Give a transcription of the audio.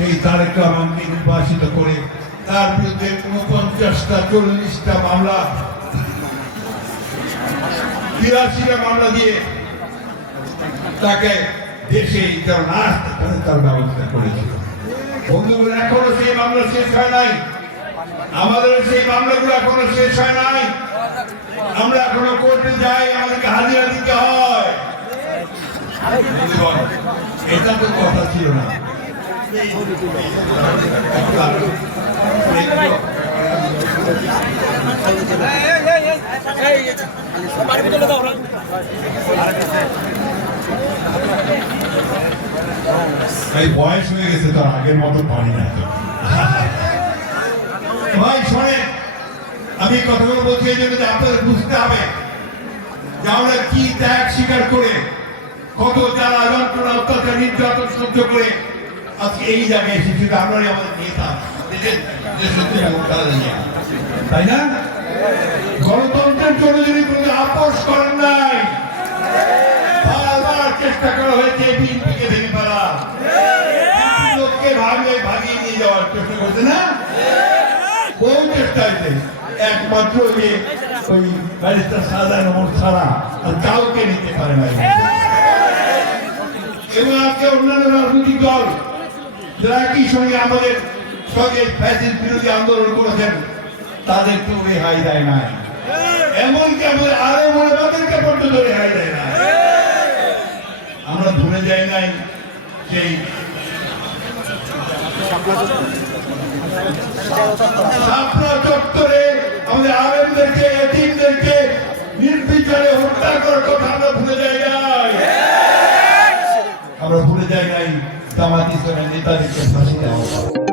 সেই তারেক রহমানকে নির্বাচিত করে তার বিরুদ্ধে 49টা 40টা মামলা 82টা মামলা দিয়ে তাকে দেশে যেন না আসতে পারে তার ব্যবস্থা করেছিল। বন্ধুগুলো এখনো সেই মামলা শেষ হয় নাই, আমাদের সেই মামলাগুলো এখনো শেষ হয় নাই। আমরা এখনো কোর্টে যাই, আমাদেরকে হাজিরা দিতে হয়। এটা তো কথা ছিল না। বয়স হয়ে গেছে, তার আগের মতো পারি না। ভাই শোনেন, আমি কথাগুলো বলছি এই জন্য যে আপনাদের বুঝতে হবে যে আমরা কি ত্যাগ স্বীকার করে, কত জ্বালা যন্ত্রণা অত্যাচার নির্যাতন সহ্য করে আজকে এই জায়গায় এসেছি। আমরাই আমাদের নেতা, তাই না? গণতন্ত্রের জন্য যদি কোনো আপোষ করেন নাই, বারবার চেষ্টা করা হয়েছে বিএনপিকে ভেঙে ফেলা, লোককে ভাগিয়ে নিয়ে যাওয়ার চেষ্টা করছে না, বহু চেষ্টা হয়েছে। একমাত্র যে ওই ব্যারিস্টার সাজান ওমর ছাড়া আর কাউকে নিতে পারে না। এবং আজকে অন্যান্য রাজনৈতিক দল যারা একই সঙ্গে আমাদের সঙ্গে ফ্যাসিস্ট বিরোধী আন্দোলন করেছেন তাদেরকেও রেহাই দেয় নাই, এমনকি আমাদের আরো মনোবাদেরকে পর্যন্ত রেহাই দেয় না। আমরা ভুলে যাই নাই সেই শাপলা চত্বরে আমাদের আলেমদেরকে, এতিমদেরকে নির্বিচারে হত্যা করার কথা আমরা ভুলে যাই নাই। আমরা ভুলে যাই নাই জামাত ইসলামের নেতাদেরকে ফাঁসি দেওয়া।